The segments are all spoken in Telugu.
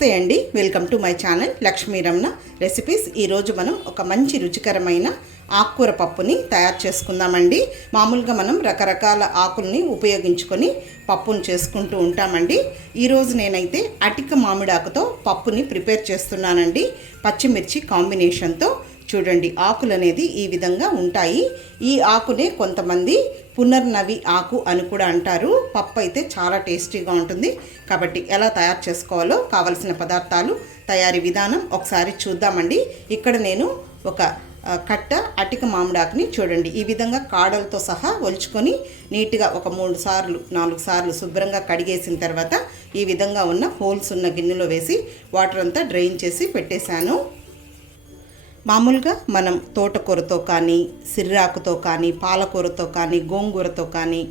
నమస్తే అండి. Welcome to my channel Lakshmi Ramana recipes. ఈరోజు మనం ఒక మంచి రుచికరమైన ఆకుకూర పప్పుని తయారు చేసుకుందామండి. మామూలుగా మనం రకరకాల ఆకుల్ని ఉపయోగించుకొని పప్పును చేసుకుంటూ ఉంటామండి. ఈరోజు నేనైతే అటిక మామిడాకుతో పప్పుని ప్రిపేర్ చేస్తున్నానండి. పచ్చిమిర్చి కాంబినేషన్తో చూడండి ఆకులు అనేది ఈ విధంగా ఉంటాయి. ఈ ఆకునే కొంతమంది పునర్నవి ఆకు అని కూడా అంటారు. పప్పు అయితే చాలా టేస్టీగా ఉంటుంది. కాబట్టి ఎలా తయారు చేసుకోవాలో కావలసిన పదార్థాలు తయారీ విధానం ఒకసారి చూద్దామండి. ఇక్కడ నేను ఒక కట్ట అటిక మామిడాకుని చూడండి. ఈ విధంగా కాడలతో సహా ఒలుచుకొని నీట్గా ఒక మూడు సార్లు నాలుగు సార్లు శుభ్రంగా కడిగేసిన తర్వాత ఈ విధంగా ఉన్న హోల్స్ ఉన్న గిన్నెలో వేసి వాటర్ అంతా డ్రైన్ చేసి పెట్టేశాను. మామూలుగా మనం తోటకూరతో కానీ సిర్రాకుతో కానీ పాలకూరతో కానీ గోంగూరతో కానీ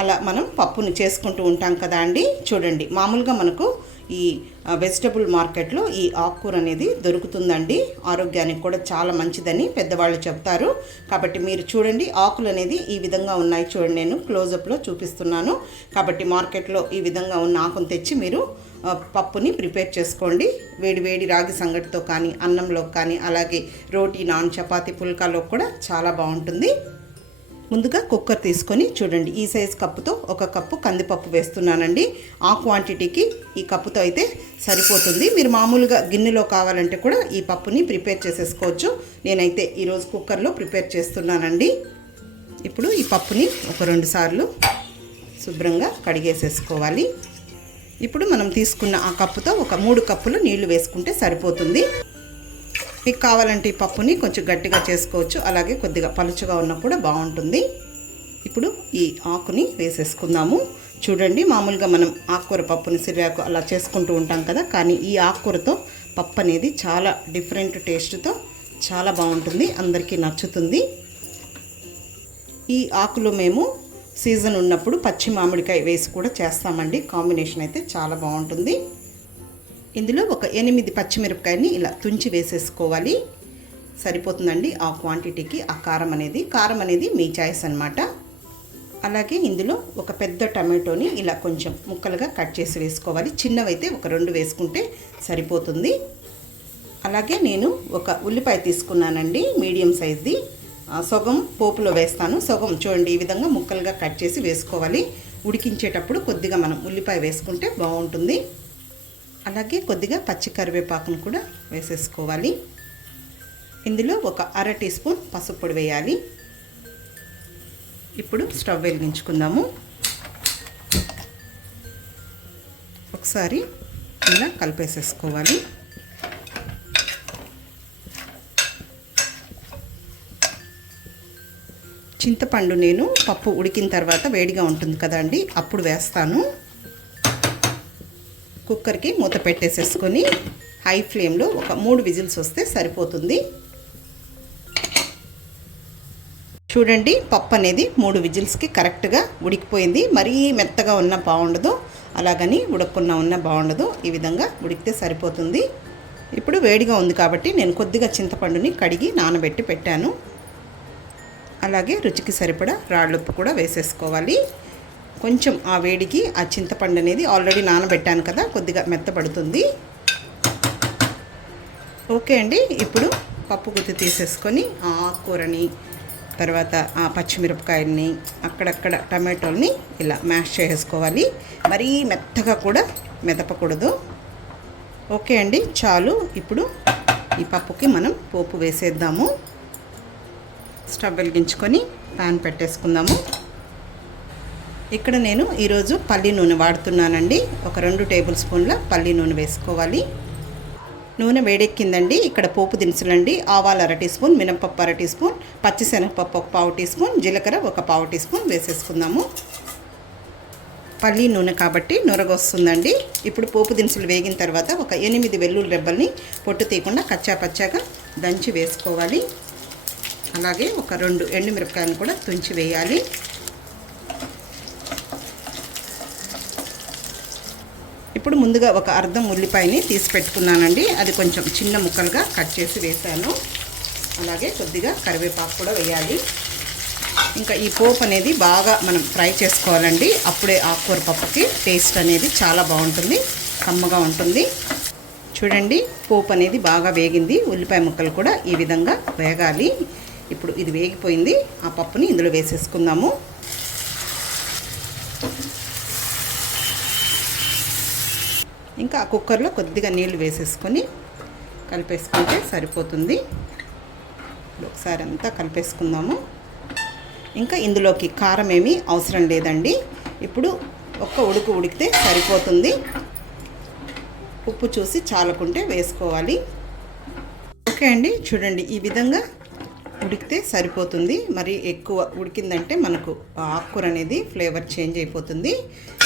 అలా మనం పప్పుని చేసుకుంటూ ఉంటాం కదా అండి. చూడండి మామూలుగా మనకు ఈ వెజిటబుల్ మార్కెట్లో ఈ ఆకుకూర అనేది దొరుకుతుందండి. ఆరోగ్యానికి కూడా చాలా మంచిదని పెద్దవాళ్ళు చెప్తారు. కాబట్టి మీరు చూడండి ఆకులు అనేది ఈ విధంగా ఉన్నాయి. చూడండి నేను క్లోజప్లో చూపిస్తున్నాను. కాబట్టి మార్కెట్లో ఈ విధంగా ఉన్న ఆకును తెచ్చి మీరు పప్పుని ప్రిపేర్ చేసుకోండి. వేడి వేడి రాగి సంగటితో కానీ అన్నంలో కానీ అలాగే రోటీ నాన్ చపాతీ పుల్కాలో కూడా చాలా బాగుంటుంది. ముందుగా కుక్కర్ తీసుకొని చూడండి. ఈ సైజ్ కప్పుతో ఒక కప్పు కందిపప్పు వేస్తున్నానండి. ఆ క్వాంటిటీకి ఈ కప్పుతో అయితే సరిపోతుంది. మీరు మామూలుగా గిన్నెలో కావాలంటే కూడా ఈ పప్పుని ప్రిపేర్ చేసేసుకోవచ్చు. నేనైతే ఈరోజు కుక్కర్లో ప్రిపేర్ చేస్తున్నానండి. ఇప్పుడు ఈ పప్పుని ఒక రెండు సార్లు శుభ్రంగా కడిగేసేసుకోవాలి. ఇప్పుడు మనం తీసుకున్న ఆ కప్పుతో ఒక మూడు కప్పులు నీళ్ళు వేసుకుంటే సరిపోతుంది. మీకు కావాలంటే ఈ పప్పుని కొంచెం గట్టిగా చేసుకోవచ్చు. అలాగే కొద్దిగా పలుచగా ఉన్నా కూడా బాగుంటుంది. ఇప్పుడు ఈ ఆకుని వేసేసుకుందాము. చూడండి మామూలుగా మనం ఆకుకూర పప్పుని సిరియాకు అలా చేసుకుంటూ ఉంటాం కదా కానీ ఈ ఆకుకూరతో పప్పు అనేది చాలా డిఫరెంట్ టేస్ట్తో చాలా బాగుంటుంది అందరికీ నచ్చుతుంది. ఈ ఆకులు మేము సీజన్ ఉన్నప్పుడు పచ్చి మామిడికాయ వేసి కూడా చేస్తామండి. కాంబినేషన్ అయితే చాలా బాగుంటుంది. ఇందులో ఒక ఎనిమిది పచ్చిమిరపకాయని ఇలా తుంచి వేసేసుకోవాలి. సరిపోతుందండి ఆ క్వాంటిటీకి ఆ కారం అనేది. కారం అనేది మీ చాయిస్ అనమాట అలాగే ఇందులో ఒక పెద్ద టమాటోని ఇలా కొంచెం ముక్కలుగా కట్ చేసి వేసుకోవాలి. చిన్నవైతే ఒక రెండు వేసుకుంటే సరిపోతుంది. అలాగే నేను ఒక ఉల్లిపాయ తీసుకున్నానండి మీడియం సైజ్ది. సగం పోపులో వేస్తాను. సగం చూడండి ఈ విధంగా ముక్కలుగా కట్ చేసి వేసుకోవాలి. ఉడికించేటప్పుడు కొద్దిగా మనం ఉల్లిపాయ వేసుకుంటే బాగుంటుంది. అలాగే కొద్దిగా పచ్చి కరివేపాకును కూడా వేసేసుకోవాలి. ఇందులో ఒక అర టీ స్పూన్ పసుపు పొడి వేయాలి. ఇప్పుడు స్టవ్ వెలిగించుకుందాము. ఒకసారి ఇలా కలిపేసేసుకోవాలి. చింతపండు నేను పప్పు ఉడికిన తర్వాత వేడిగా ఉంటుంది కదండి అప్పుడు వేస్తాను. కుక్కర్కి మూత పెట్టేసేసుకొని హై ఫ్లేమ్లో ఒక మూడు విజిల్స్ వస్తే సరిపోతుంది. చూడండి పప్పు అనేది మూడు విజిల్స్కి కరెక్ట్గా ఉడికిపోయింది. మరీ మెత్తగా ఉన్న బాగుండదు అలాగని ఉడక్కున్నా ఉన్న బాగుండదు. ఈ విధంగా ఉడికితే సరిపోతుంది. ఇప్పుడు వేడిగా ఉంది కాబట్టి నేను కొద్దిగా చింతపండుని కడిగి నానబెట్టి పెట్టాను. అలాగే రుచికి సరిపడా రాళ్ళుప్పు కూడా వేసేసుకోవాలి. కొంచెం ఆ వేడికి ఆ చింతపండు అనేది ఆల్రెడీ నానబెట్టాను కదా కొద్దిగా మెత్తపడుతుంది ఓకే అండి ఇప్పుడు పప్పు గుత్తి తీసేసుకొని ఆ ఆకుకూరని తర్వాత ఆ పచ్చిమిరపకాయల్ని అక్కడక్కడ టమాటోల్ని ఇలా మ్యాష్ చేసుకోవాలి మరీ మెత్తగా కూడా మెదపకూడదు. ఓకే అండి చాలు. ఇప్పుడు ఈ పప్పుకి మనం పోపు వేసేద్దాము. స్టవ్ వెలిగించుకొని ప్యాన్ పెట్టేసుకుందాము. ఇక్కడ నేను ఈరోజు పల్లి నూనె వాడుతున్నానండి. ఒక రెండు టేబుల్ స్పూన్ల పల్లి నూనె వేసుకోవాలి. నూనె వేడెక్కిందండి. ఇక్కడ పోపు దినుసులండి. ఆవాలు అర టీ స్పూన్ మినపప్పు అర టీ స్పూన్ పచ్చిశనగపప్పు ఒక పావు టీ స్పూన్ జీలకర్ర ఒక పావు టీ స్పూన్ వేసేసుకుందాము. పల్లి నూనె కాబట్టి నొరగొస్తుందండి. ఇప్పుడు పోపు దినుసులు వేగిన తర్వాత ఒక ఎనిమిది వెల్లుల్లి రెబ్బల్ని పొట్టు తీయకుండా కచ్చా పచ్చాగా దంచి వేసుకోవాలి. అలాగే ఒక రెండు ఎండుమిరపకాయలు కూడా తుంచి వేయాలి. ఇప్పుడు ముందుగా ఒక అర్ధం ఉల్లిపాయని తీసి పెట్టుకున్నానండి. అది కొంచెం చిన్న ముక్కలుగా కట్ చేసి వేసాను అలాగే కొద్దిగా కరివేపాకు కూడా వేయాలి. ఇంకా ఈ పోపు అనేది బాగా మనం ఫ్రై చేసుకోవాలండి. అప్పుడే ఆకుకూర పప్పుకి టేస్ట్ అనేది చాలా బాగుంటుంది. కమ్మగా ఉంటుంది. చూడండి పోపు అనేది బాగా వేగింది. ఉల్లిపాయ ముక్కలు కూడా ఈ విధంగా వేగాలి. ఇప్పుడు ఇది వేగిపోయింది ఆ పప్పుని ఇందులో వేసేసుకుందాము. ఇంకా ఆ కుక్కర్లో కొద్దిగా నీళ్ళు వేసేసుకొని కలిపేసుకుంటే సరిపోతుంది. ఒకసారి అంతా కలిపేసుకుందాము. ఇంకా ఇందులోకి కారం ఏమీ అవసరం లేదండి. ఇప్పుడు ఒక్క ఉడుకు ఉడికితే సరిపోతుంది. ఉప్పు చూసి చాలకుంటే వేసుకోవాలి. ఓకే అండి చూడండి ఈ విధంగా ఉడికితే సరిపోతుంది. మరి ఎక్కువ ఉడికిందంటే మనకు ఆకుకూర అనేది ఫ్లేవర్ చేంజ్ అయిపోతుంది.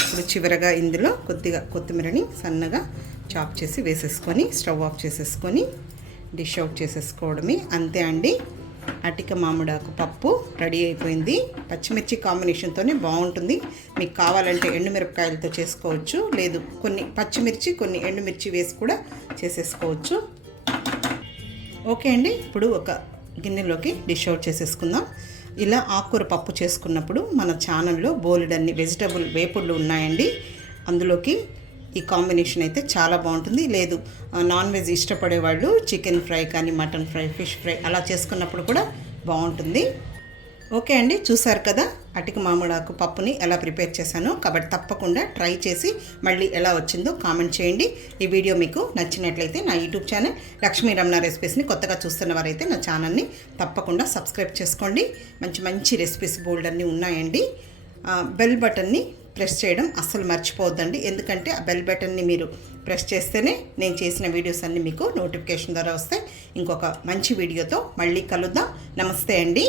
ఇప్పుడు చివరగా ఇందులో కొద్దిగా కొత్తిమీరని సన్నగా చాప్ చేసి వేసేసుకొని స్టవ్ ఆఫ్ చేసేసుకొని డిష్ అవుట్ చేసేసుకోవడమే. అంతే అండి. అటిక మామిడాకు పప్పు రెడీ అయిపోయింది. పచ్చిమిర్చి కాంబినేషన్తోనే బాగుంటుంది. మీకు కావాలంటే ఎండుమిరపకాయలతో చేసుకోవచ్చు. లేదు కొన్ని పచ్చిమిర్చి కొన్ని ఎండుమిర్చి వేసి కూడా చేసేసుకోవచ్చు. ఓకే అండి. ఇప్పుడు ఒక గిన్నెలోకి డిష్ అవుట్ చేసేసుకుందాం. ఇలా ఆకుకూర పప్పు చేసుకున్నప్పుడు మన ఛానల్లో బోలెడన్ని వెజిటబుల్ వేపుళ్ళు ఉన్నాయండి. అందులోకి ఈ కాంబినేషన్ అయితే చాలా బాగుంటుంది. లేదు నాన్ వెజ్ ఇష్టపడే వాళ్ళు చికెన్ ఫ్రై కానీ మటన్ ఫ్రై ఫిష్ ఫ్రై అలా చేసుకున్నప్పుడు కూడా బాగుంటుంది. ఓకే అండి చూసారు కదా? అటిక మామిడాకు పప్పుని ఎలా ప్రిపేర్ చేశానో కాబట్టి తప్పకుండా ట్రై చేసి మళ్ళీ ఎలా వచ్చిందో కామెంట్ చేయండి. ఈ వీడియో మీకు నచ్చినట్లయితే నా యూట్యూబ్ ఛానల్ లక్ష్మీ రమణ రెసిపీస్ని కొత్తగా చూస్తున్న వారైతే నా ఛానల్ని తప్పకుండా సబ్స్క్రైబ్ చేసుకోండి. మంచి మంచి రెసిపీస్ బోల్డ్ అన్నీ ఉన్నాయండి. బెల్ బటన్ని ప్రెస్ చేయడం అస్సలు మర్చిపోవద్దండి. ఎందుకంటే ఆ బెల్ బటన్ని మీరు ప్రెస్ చేస్తేనే నేను చేసిన వీడియోస్ అన్నీ మీకు నోటిఫికేషన్ ద్వారా వస్తాయి. ఇంకొక మంచి వీడియోతో మళ్ళీ కలుద్దాం. నమస్తే అండి.